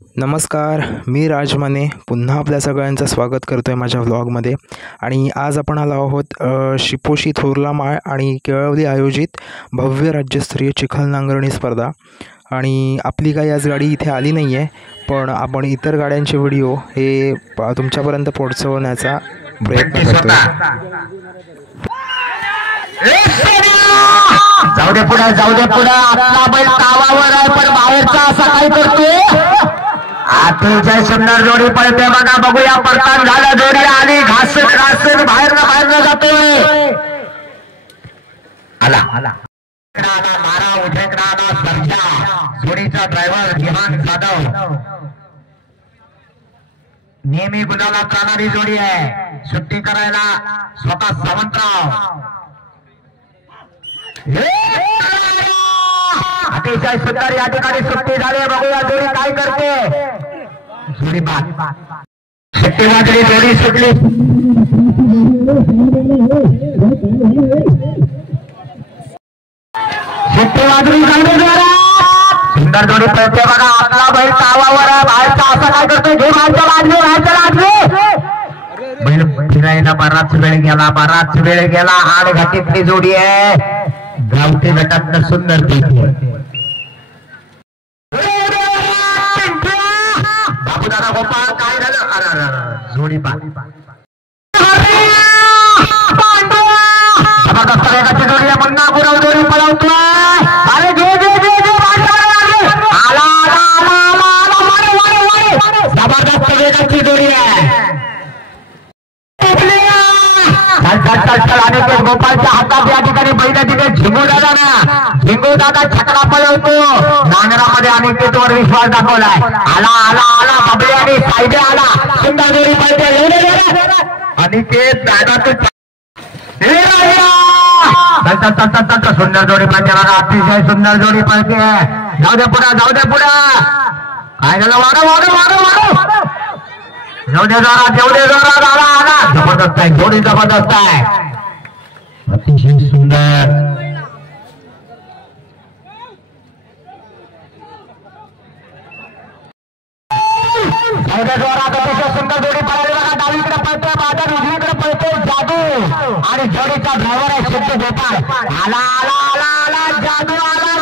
नमस्कार, मी राजमाने पुन्हा आपल्या सगळ्यांचं स्वागत करतो आहे माझ्या व्लॉगमध्ये. आणि आज आपण आलो आहोत शिपोशी थोरलामाळ आणि केळवली आयोजित भव्य राज्यस्तरीय चिखल नांगरणी स्पर्धा. आणि आपली काही आज गाडी इथे आली नाही आहे, पण आपण इतर गाड्यांचे व्हिडिओ हे तुमच्यापर्यंत पोहोचवण्याचा प्रयत्न करतो. जाऊ दे पुढे आपला बैल तावावर आहे, पण बाहेरचा असा काय करतो. अतिशय सुंदर जोडी पळते बघा, बघूया पडताना झाला, जोडी आली, घासून बाहेर जातोय. आला मारा उठेकराला सर्जा, जोडीचा ड्रायव्हर विहान जाधव, नेहमी गुलाला जाणारी जोडी आहे. सुट्टी करायला स्वतः सावंतराव. अतिशय सुंदर या ठिकाणी सुट्टी झाली, बघूया जोडी काय करते. जोडी सुट्टी वाजली, जोडी सुटली. सुट्टी वाजली, सुंदर जोडी पळते बघा, आपला बैल तावावर आहे, बाहेरचा असा काय करतोय. घे बाहेरच्या लागली बैल फिरायला बराच वेळ गेला. आड घाटीतली जोडी आहे, गावठी गटात सुंदर बाबूदादा गोपाळ काय झालं. जोडी जबरदस्त वेगाची जोडी आहे, पुन्हा गुरव जोडी पळवतोय. अरे जबरदस्त वेगाची जोडी आहे. अनेक गोपाळच्या हातात या ठिकाणी बैल तिथे झिंगू दादा छकडा पळवतो. नांगरामध्ये अनेकेतवर विश्वास दाखवलाय. आला बबले आणि सायदे आला. सुंदर जोडी पळते अनिकेत दादा. सुंदर जोडी पळते बघा, अतिशय सुंदर जोडी पळते. जाऊ दे पुढे काय झालं. वाढव जेवढे जोरात आला. जबरदस्त आहे जोडी, जबरदस्त आहे, अतिशय सुंदर. जोरात अतिशय सुंदर जोडी पळाली बघा. डावीकडे पळते बाजार, उजवीकडे पळते जादू, आणि जोडीचा ड्रायव्हर आहे सिद्ध गोपाळ. आला जादू आला.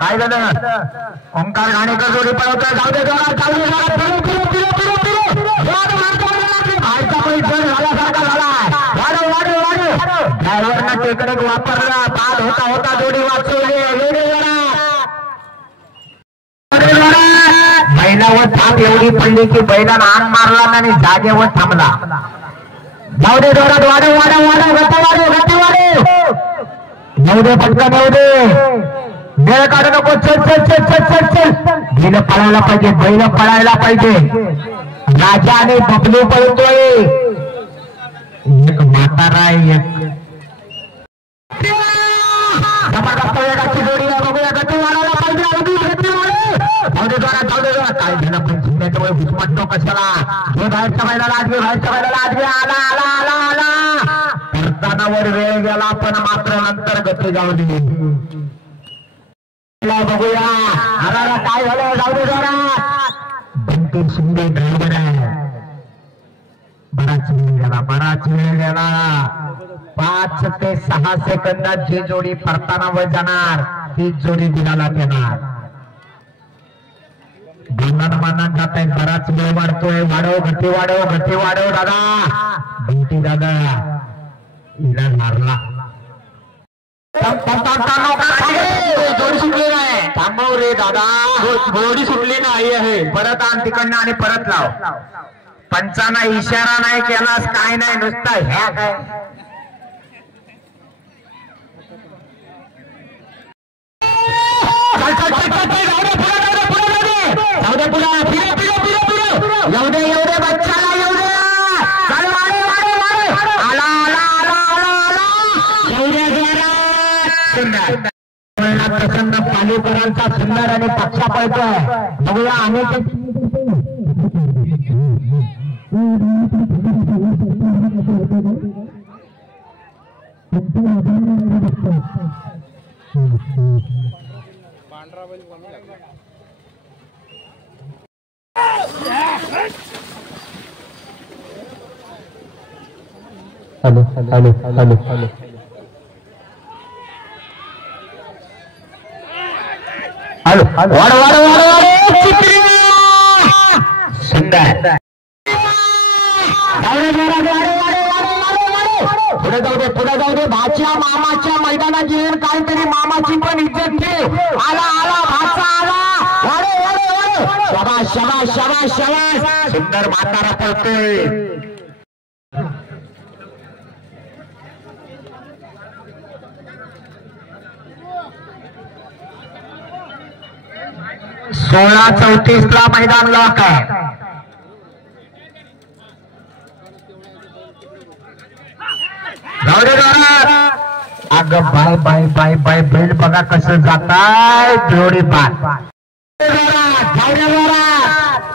काय झालं. ओंकार घाणेकर जोडी पळवतोय. जाऊ दे जोरात ड्रायव्हरनं टेकडे वापरला. बाद होता जोडी वाचवली. बैलावर थांब एवढी पडली की बैलानं आण मारला आणि जागेवर थांबला. जाऊ दे जोरात वाढव गती वाढव. जाऊ दे पटकन येऊ दे. वेळ काढू नको. चल. बैल पळायला पाहिजे. राजा आणि बबलू पळतोय. एक म्हातारा एक जबरदस्त वेगाची जोडी आहे, बघूया गती वाढायला पाहिजे. जाऊ दे जोरात काय झालं पण झुंब्याच्या वेळ घुसमटतो कशाला. हे बाहेरच्या बैलाला आज घे. आला परतानावर वेळ गेला, पण मात्र नंतर गती जाऊ दे. बघूया काय झालं. जाऊ दे जोरात. बंटी शिंदे ड्रायव्हर आहे. बराच वेळ गेला. 5 ते 6 सेकंदात जी जोडी परतानावर जाणार ती जोडी गुलाला येणार. मानात जात आहेत. बराच वेळ वाढतोय. गती वाढव दादा. बंटी दादा हिला मारला. जोडी सुटली नाही. थांबव रे दादा, जोडी सुटली नाही आहे. परत आण तिकडनं आणि परत लाव. पंचांना इशारा नाही केलास, काय नाही, नुसता ह्या काय. जाऊ दे पुढे येऊ दे बच्चाला येऊ दे. प्रसन्न पालीकरांचा सुंदर आणि पक्षा पळतोय. बघूया अनेक hello hello hello hello hello वाड वाड वाड वाड सुंदर पुढे जाऊ दे भाच्या मामाच्या मैदानात येऊन काहीतरी मामाची पण इज्जत ठेव. आला आला भाचा आला. वाडे वाडे वाडे शाबास शाबास शाबास शाबास सुंदर म्हातारा पळतोय. 16:34 ला मैदान लॉक आहे. अग बाय बाय बाय बाय बैल बघा कसं जाताय जोडी पाठ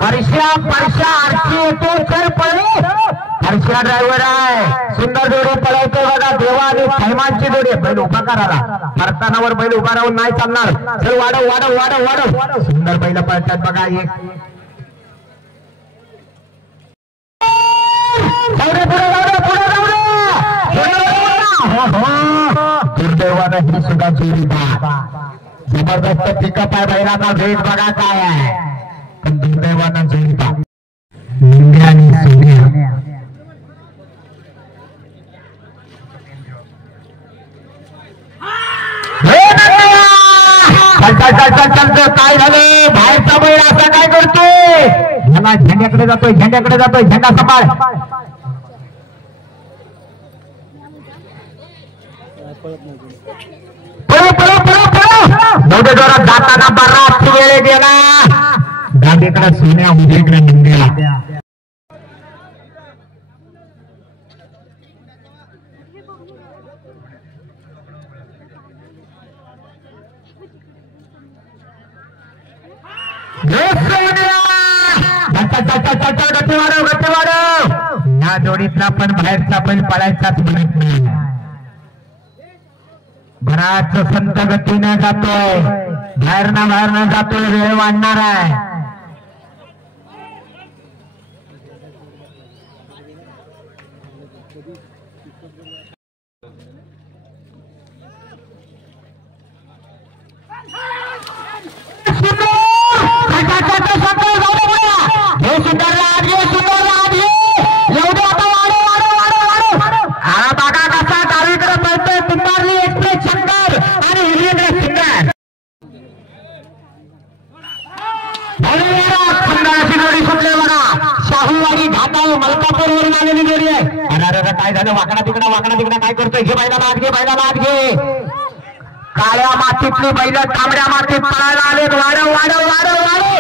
परशा परशा आरती येतो चल पळे परशा ड्रायव्हर आहे. सुंदर जोडी पळवतो बघा देवा आणि थैमानची जोडी. बैल उभा करायला मरतानावर बैल उभा राहून नाही चालणार. चल वाढव वाढव वाढव वाढव सुंदर बैल पळतात बघा. एक दुर्दैवानं ही सुद्धा जोडी जबरदस्त पिकअप आहे. बैलाचा वेग बघा काय आहे. पण दुर्दैवानं जोडी निंग्या आणि सोन्या काय झालं. बाहेरचा बैल असा काय करतोय. झेंड्याकडे जातोय झेंड्याकडे जातोय. झेंडा सांभाळ. मोठे जोरात जाताना बराच वेळ गेला. डावीकडे सोन्या उजवीकडे निंद्या. या जोडीतला पण बाहेरचा पण पळायचाच म्हणत नाही. बराच संत गतीने जातोय. बाहेरनं जातोय. वेळ वाढणार आहे. काय झालं. वाकडा तिकडा काय करतोय. घे बैलाला आत घे बैलाला आत घे. काळ्या मातीतली बैल तांबड्या मातीत पळायला आले. वाढव वाढव वाढव वाढव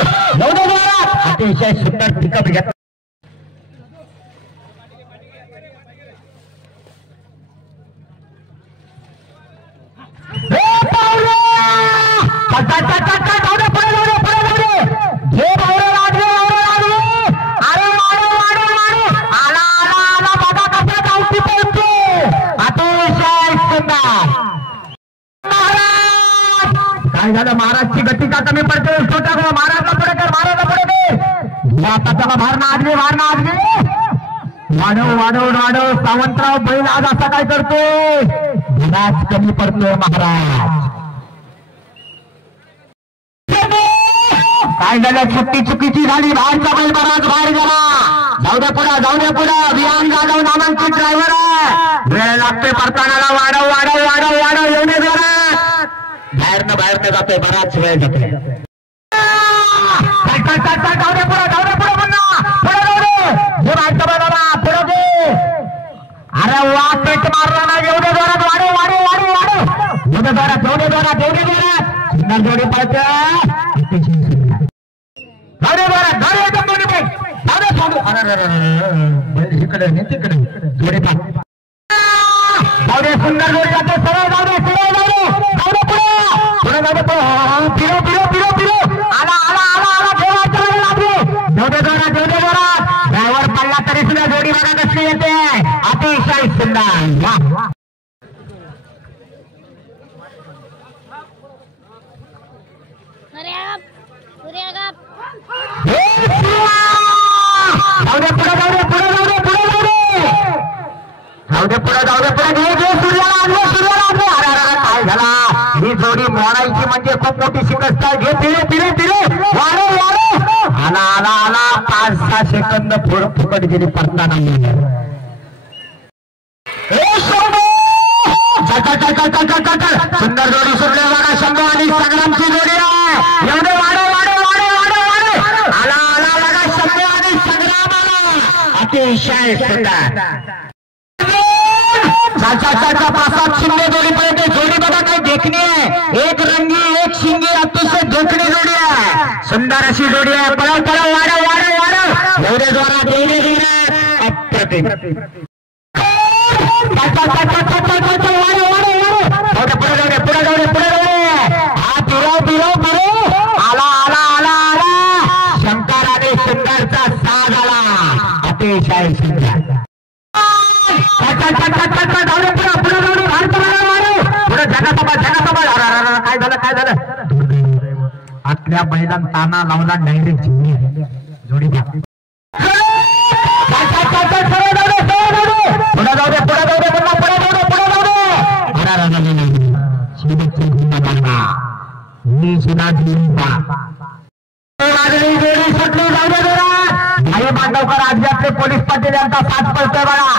अतिशय सुंदर पिकअप घेतला. काय झालं. महाराजची गती का कमी पडते. छोटा महाराजला पुढे कर. महाराजला पुढे दे. आता त्याला मारणं आजगे वाढव वाढव वाढव. सावंतराव बैल आज असा काय करतोय. बराच कमी पडतोय महाराज. काय झालं. सुट्टी चुकीची झाली. बाहेरचा बैल बराच बाहेर गेला. जाऊ दे पुढे विहान जाधव नामांकित ड्रायव्हर आहे. वेळ लागतोय परतानाला. वाढव वाढव वाढव वाढव येऊ दे जरा. बाहेरनं जातोय. बराच वेळ जातोय. अरे वा पेट मारला ना. एवढे जोरात वाढव वाढव वाढव वाढव. एवढे जोरात सुंदर जोडी पळते. इकडे तिकडे जोडी पाहते. सुंदर जोडी जाते. सरळ जाऊ दे ड्रायव्हर पडला तरी सुद्धा जोडी बघा कसली येते. अतिशय सुंदर. जाऊ दे पुढे जाऊ दे पुढे जाऊ दे पुढे जाऊ दे जाऊ दे पुढे घे सूर्याला आणले अरे काय झाला ही जोडी मोडायची म्हणजे खूप मोठी शिकस्त आहे. घे तिरे वाढव आला 5-6 सेकंद फुकट गेली पडताना सुंदर जोडी सुटले बघा. शंभू आणि संग्रामची जोडी आहे. एवढे वाढव आला बघा शंभू आणि संग्राम आला. अतिशय सुंदर 5-7 शिंदे जोडी पर्यंत जोडी बघा काय देखणी आहे. एक रंगी एक शिंगी अतिशय देखणी जोडी आहे. सुंदर अशी जोडी आहे. पळव वाढव एवढे जोरात अप्रतिम पुढे जाऊ दे आला शंकर आणि सुंदरचा साज आला. अतिशय सुंदर काय झालं आतल्या बैलान ताना लावला डायरेक्ट जोडी बांधवकर राज्यातले पोलीस पाटील यांचा साथ पडतोय बघा.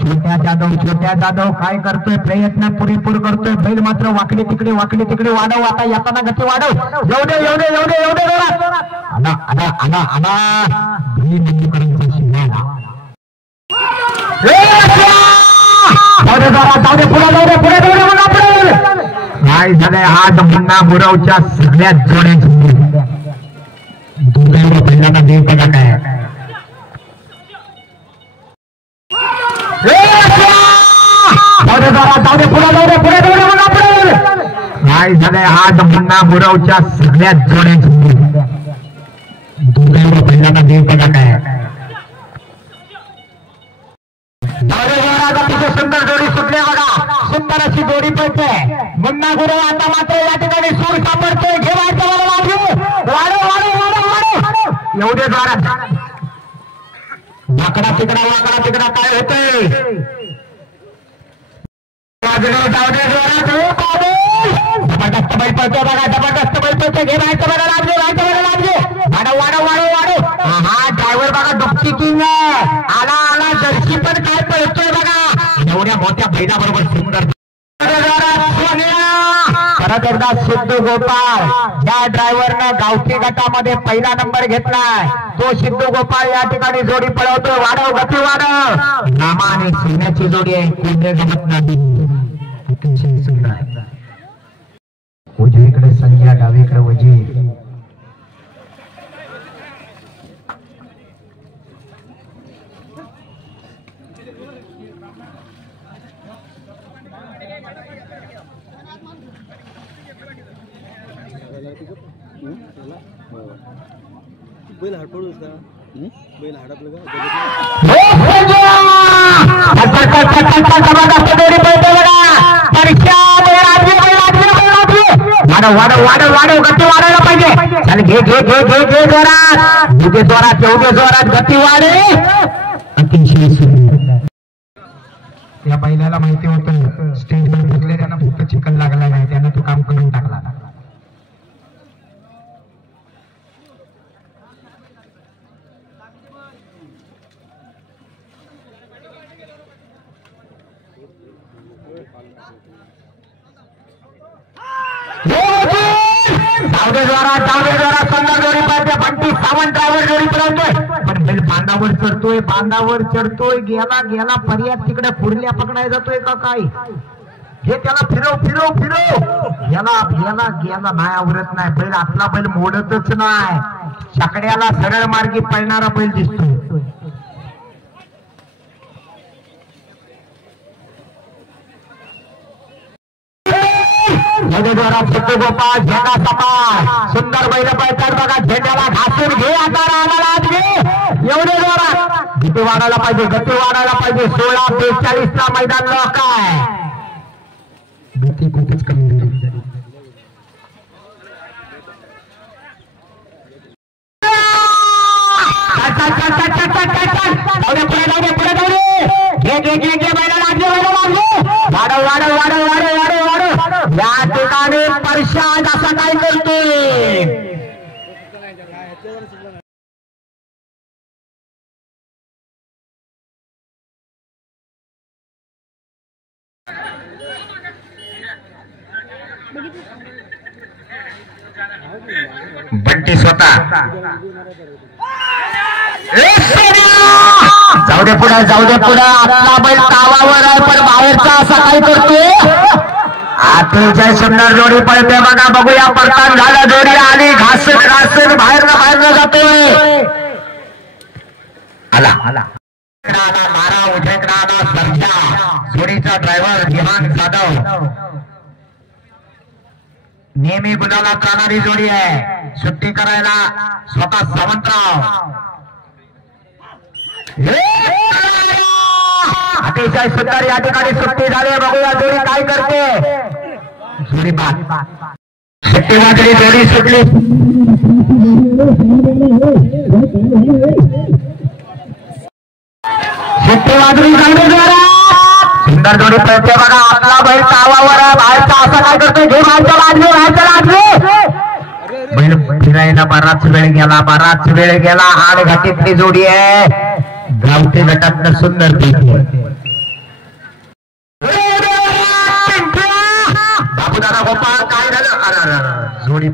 छोट्या जाधव काय करतोय प्रयत्न पुरेपूर करतोय. बैल मात्र वाकडे तिकडे वाढव. आता येताना गती वाढव. एवढे काय झालंय आज मुन्ना गुरवच्या सगळ्यात जोड्या दुर्दैव पहिल्यांदा देव बघा काय काय झालंय आज मुन्ना गुरवच्या सगळ्यात जोड्या दुर्दैव पहिल्यांदा देव बघा काय सुंदर जोडी सुटली बघा. सुंदर अशी जोडी पडते. मुन्ना गुरव आता मात्र या ठिकाणी सूर सापडतोय. वाढव एवढे जोरात वाकडा तिकडा काय होतंय. जबरदस्त बैल पळतोय बघा. जबरदस्त बैल पळतोय. घे व्हायचं बघा लागले वाढव. हा ड्रायव्हर बघा डुबकी किंग आला जर्सी पण काय पळतोय बघा. एवढ्या मोठ्या बैलाबरोबर सुंदर परत एकदा सिद्धू गोपाळ या ड्रायव्हरनं गावठी गटामध्ये पहिला नंबर घेतलाय. तो सिद्धू गोपाळ या ठिकाणी जोडी पळवतोय. वाढव गती वाढव. नामा आणि सिंहाची जोडी आहे. कुंडे गमत नाही. उजवीकडे संख्या डावीकडे वजी बैल हाडपडूस का बैल हाडपलं का वाढव गती वाढायला पाहिजे. चल घे जोरात एवढे जोरात गती वाढे. अतिशय सुंदर. या बैलाला माहिती होतं स्टेजवर बसले त्यांना फक्त चिकन लागला नाही. त्यानं तो काम करून टाकला. जोरात सुंदर जोडी पळते. बंटी सावंत ड्रायव्हर जोडी पळवतोय. पण बैल बांधावर चढतोय. गेला पर्याय तिकडे पुरल्या पकडाय जातोय का काय. हे त्याला फिरव गेला नाही आवरत नाही. बैल आपला बैल मोडतच नाही. छकड्याला सरळ मार्गी पळणारा बैल दिसतोय. जोरात सिद्धू गोपाळ झेंडा सपाट. सुंदर बैल पळतात बघा. झेंड्याला घासून घे. आता रामाला आज घे. एवढे जोरात गती वाढायला पाहिजे. 16-42 ला मैदान लॉक आहे. भीती खूपच कमी. या ठिकाणी प्रशांत असं काय करतोय बंटी स्वतः जाऊ दे पुढे आपला बैल तावावर आहे पण बाहेरचा असा काय करतो अतिशय सुंदर जोडी पळते बघा बघूया परतान झाला जोडी आली घासून बाहेर जातोय आला मारा उठेकडा आला सरजा जोडीचा ड्रायव्हर विमान जाधव नेहमी गुलाला जाणारी जोडी आहे सुट्टी करायला स्वतः सावंतराव अतिशय सुंदर या ठिकाणी सुट्टी झाली बघूया जोडी काय करते जोडी बाद सुट्टी वाजली जोडी सुटली सुट्टी वाजली सुंदर जोडी पळते बघा आपला बैल तावावर बाहेरचा असं काय करतोय घे बाहेरच्या लागले बैल फिरायला बराच वेळ गेला आड घाटीतली जोडी आहे गावठी गटात सुंदर बाबूदादा गोपाळ काय झालं जोडी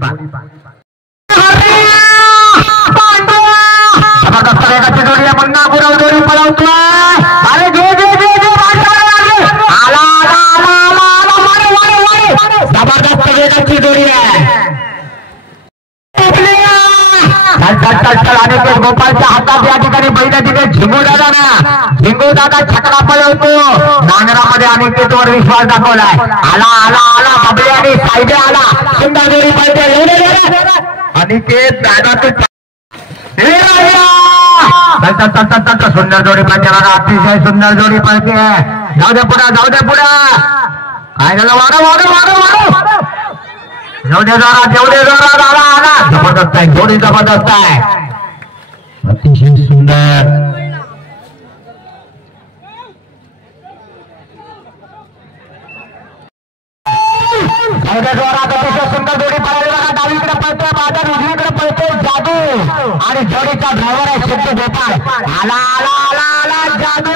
जबरदस्त वेगाची जोडी आहे मुन्ना गुरव जोडी पळवतोय अरे जबरदस्त वेगाची जोडी आहे गोपाळच्या हातात या ठिकाणी बैठा तिथे झिंगू दादा छकडा पळवतो नांगरामध्ये अनिकेतवर विश्वास दाखवलाय आला बबले आणि साहेबे आला सुंदर जोडी पळते अनिकेत दादा सुंदर जोडी पळते बघा अतिशय सुंदर जोडी पळते जाऊ दे पुढे काय झालं वाढव जेवढे जोरात आला जबरदस्त आहे जोडी जबरदस्त आहे अतिशय सुंदर जोरात अतिशय सुंदर जोडी पळाली बघा डावीकडे पळतोय बाजार उजवीकडे पळतोय जादू आणि जोडीचा ड्रायव्हर आहे सिद्ध गोपाळ आला जादू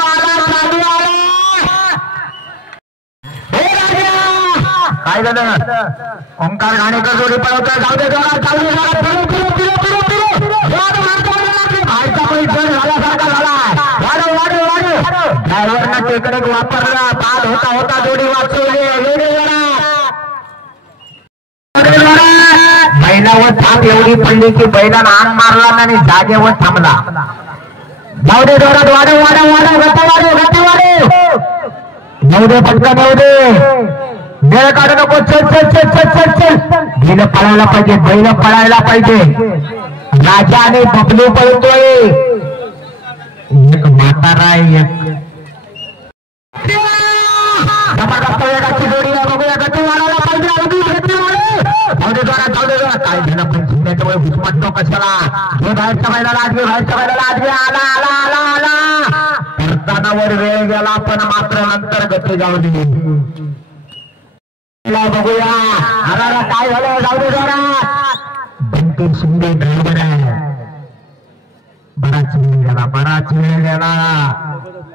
काय झालं ओंकार घाणेकर जोडी पळवतोय जाऊ दे ड्रायव्हरनं टेकडे वापरला बाद होता जोडी वाचवली बैलावर थाप एवढी पडली की बैलानं आण मारला आणि जागेवर थांबला जाऊ दे जोरात वाढव जाऊ दे पटकन येऊ दे वेळ काढू नको चल गेलं पळायला पाहिजे बैल पळायला पाहिजे राजा आणि बबलू पळतोय एक म्हातारा एक जबरदस्त वेगाची जोडी आहे बघूया गती वाढायला पाहिजे जाऊ दे काय झालं पण झुंड्याच्यामुळे घुसमटतो कशाला हे बाहेरच्या बैलाला आज आला परतानावर वेळ गेला पण मात्र नंतर गती जाऊ दे बघूया अरे काय झालं जाऊ दे जरा बंटी शिंदे ड्रायव्हर आहे बराच वेळ गेला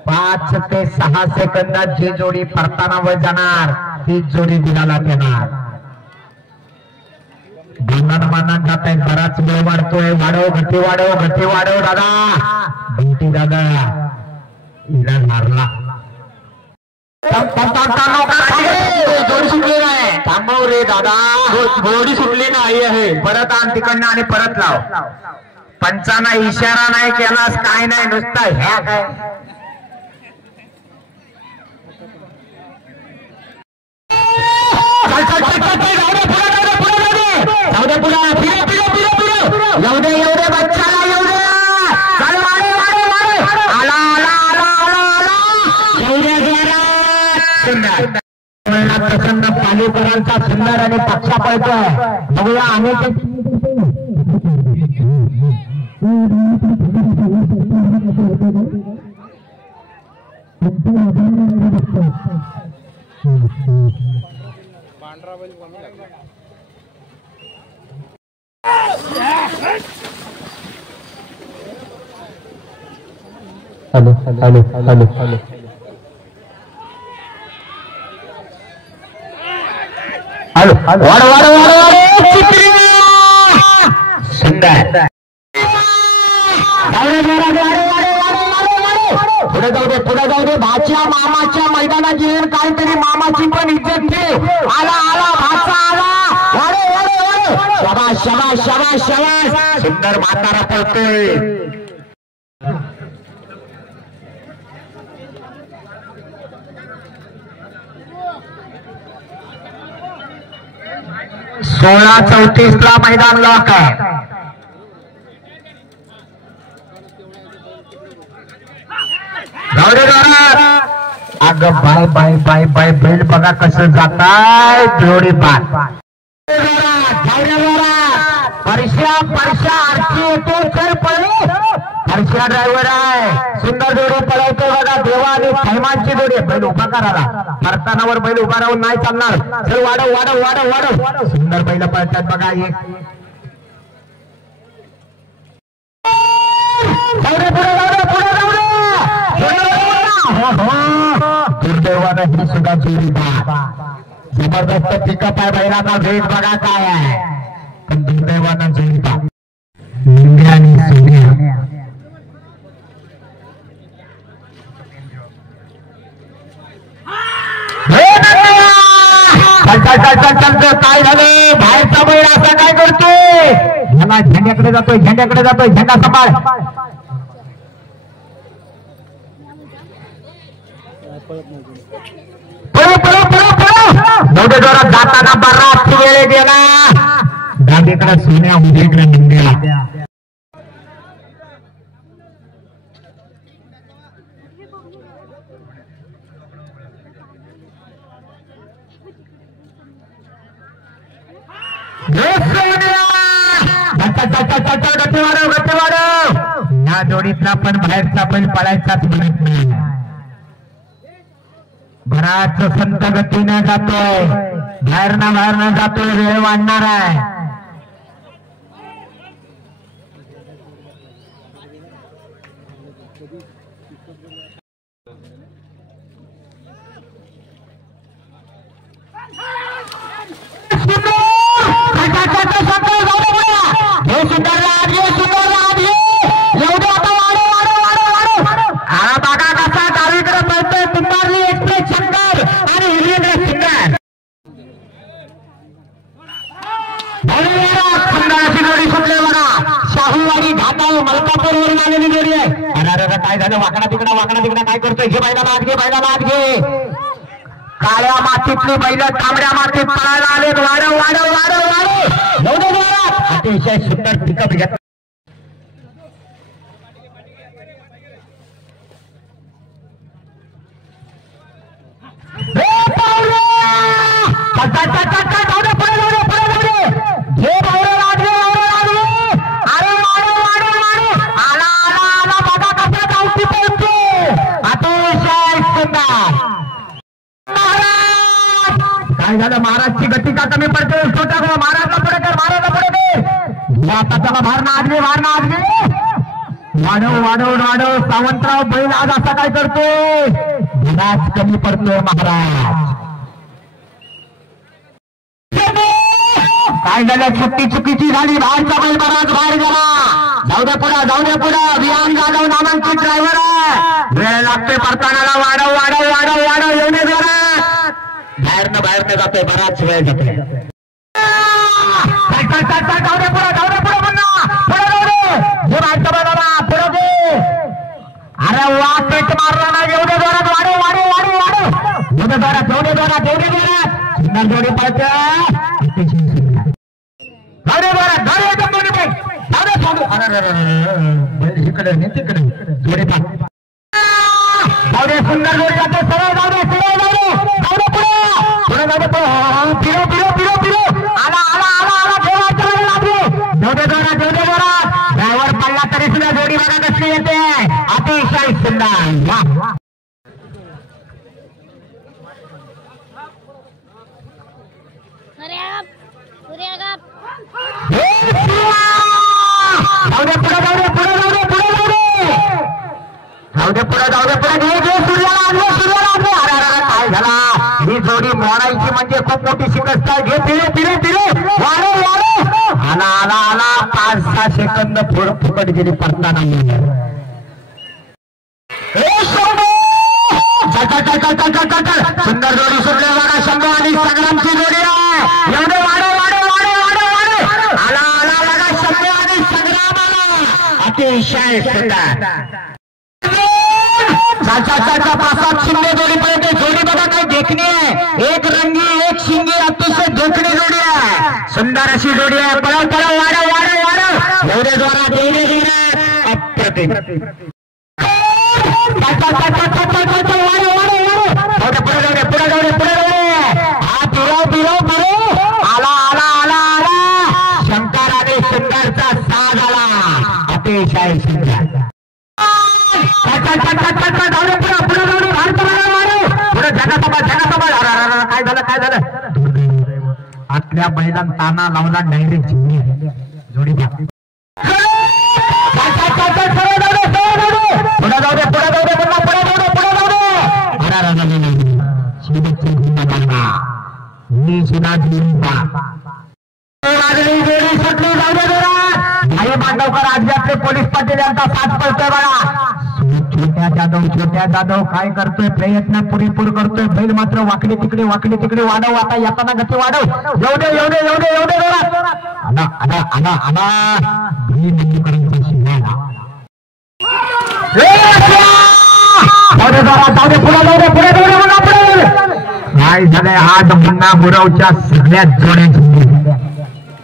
5 ते 6 सेकंदात जी जोडी परतानावर जाणार ती जोडी गुलाला येणार मानात जात आहे बराच वेळ वाढतोय गती वाढव दादा बंटी दादा हिला मारला जोडी सुटली नाही थांबव रे दादा जोडी सुटली नाही आहे परत आण तिकडनं आणि परत लाव पंचांना इशारा नाही केलास काय नाही नुसता ह्या काय एवढे बच्चाला प्रसन्न पालीकरांचा सुंदर आणि पक्षा पळतोय बघूया अनेक hello hello hello hello hello वाड वाड वाड सुंदर पुढे जाऊ दे भाच्या मामाच्या मैदानात येऊन काहीतरी मामाची पण इज्जत ठेव. आला आला भाचा आला. वाडे वाडे वाडे शाबाश शाबाश शाबाश शाबाश सुंदर म्हातारा पळतोय. 16:34 ला मैदान लॉक आहे. अगं बाय बाय बाय बाय बैल बघा कसं जाताय जोडी पार परशा परशा आरती येतो चल पळू. परशा ड्रायव्हर आहे. सुंदर जोडी पळवतो बघा. देवा आणि थैमानची जोडी. बैल उभा करायला मरतानावर बैल उभा राहून नाही चालणार. चल वाढव वाढव वाढव वाढव. सुंदर बैल पळतात बघा. एक दुर्दैवानं ही सुद्धा जोडी जबरदस्त पिकअप आहे. बैलाचा वेग बघा काय आहे. पण दुर्दैवानं जोडी निंद्या आणि सोन्या काय झालं. बाहेरचा बैल असा काय करतोय. झेंड्याकडे जातोय झेंड्याकडे जातोय. झेंडा सांभाळ. मोठे जोरात जाताना बराच वेळ गेला. डावीकडे सोन्या उजवीकडे निंद्या. या जोडीतला पण बाहेरचा पण पळायचाच म्हणत नाही. बराच संत गतीने जातोय. बाहेरनं जातोय. वेळ वाढणार आहे. मलकापूरवरून आलेली जोडी आहे. अरे काय झालं. वाकडा तिकडा काय करतोय. घे बैला नाद घे. काळ्या मातीतली बैल तांबड्या मातीत पळायला आले. वाढव वाढव वाढव वाढव. अतिशय सुंदर पिकअप घेत. काय झालं. महाराजची गती का कमी पडते. छोटा गो महाराजला पुढे कर. महाराजला पुढे कर. आता त्याला भारणं आजली वाढव. सावंतराव बैल आज असा काय करतोय. महाराज कमी पडतोय. महाराज काय झालं. चुकीची झाली. बाहेरचा बैल महाराज बाहेर गेला. जाऊ दे पुढे विहान जाधव नामांकित ड्रायव्हर आहे. वेळ लागतोय परतानाला. वाढव येऊ दे जरा. बाहेरनं जातोय. बराच वेळ जातोय. जाऊ दे पुढे अरे वा पेट मारला नाही. येऊ दे जोरात. वाढव येऊ दे जोरात. सुंदर जोडी पळते. इकडे तिकडे जोडी पाहतो. सुंदर जोडी जाते. सरळ जाऊ दे पुढे. आला ड्रायव्हर पडला तरी काय झाला ही जोडी मोडायची म्हणजे खूप मोठी शिकस्त आहे. घे तिरे तिरे तिरे वाढो वाढो आला आला आला 5-6 सेकंद फुकट गेली पडताना. सुंदर जोडी सुटले बघा. शंभू आणि संग्रामची जोडी आहे. एवढे वाढो वाढो वाढो वाढो वाढो आला आला बघा. शंभू आणि संग्राम आला. अतिशय सुंदर प्रसाद शिंदे जोडी पर्यंत जोडी बघा काय देखणी आहे. एक रंगी एक शिंगी अतिशय देखणी जोडी आहे. सुंदर अशी जोडी आहे. पळव पळव वाढव वाढव वाढव एवढे जोरात धीरे धीरे अप्रतिम आला आला आला आला. शंकर आणि सुंदरचा साज आला. अतिशय सुंदर काय झालं काय झालं. आतल्या बैलांना ताना लावला डायरेक्ट जोडी पुढे जाऊ दे पुढे जाऊ दे पुन्हा पुढे जाऊ दे पुढे जाऊ दे. जोडी सुटली जाऊ दे जोरात. भाई बांधवकर राज्यातले पोलीस पाटील यांचा साथ पडतोय बघा. छोट्या जाधव काय करतोय. प्रयत्न पुरेपूर करतोय. बैल मात्र वाकडे तिकडे वाढव. आता येताना गती वाढव. येऊ दे येऊ दे येऊ दे येऊ दे जोरात. आला आला आला आला. काय झालंय आज मुन्ना गुरवच्या सगळ्यात जोड्या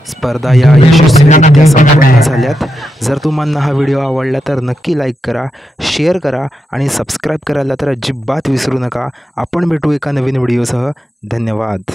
स्पर्धा या यशस्वीरित्या संपन्न झाल्यात. जर तुम्हाला हा व्हिडिओ आवडला तर नक्की लाईक करा, शेअर करा आणि सबस्क्राईब करायला तर अजिबात विसरू नका. आपण भेटू एका नवीन व्हिडिओसह. धन्यवाद.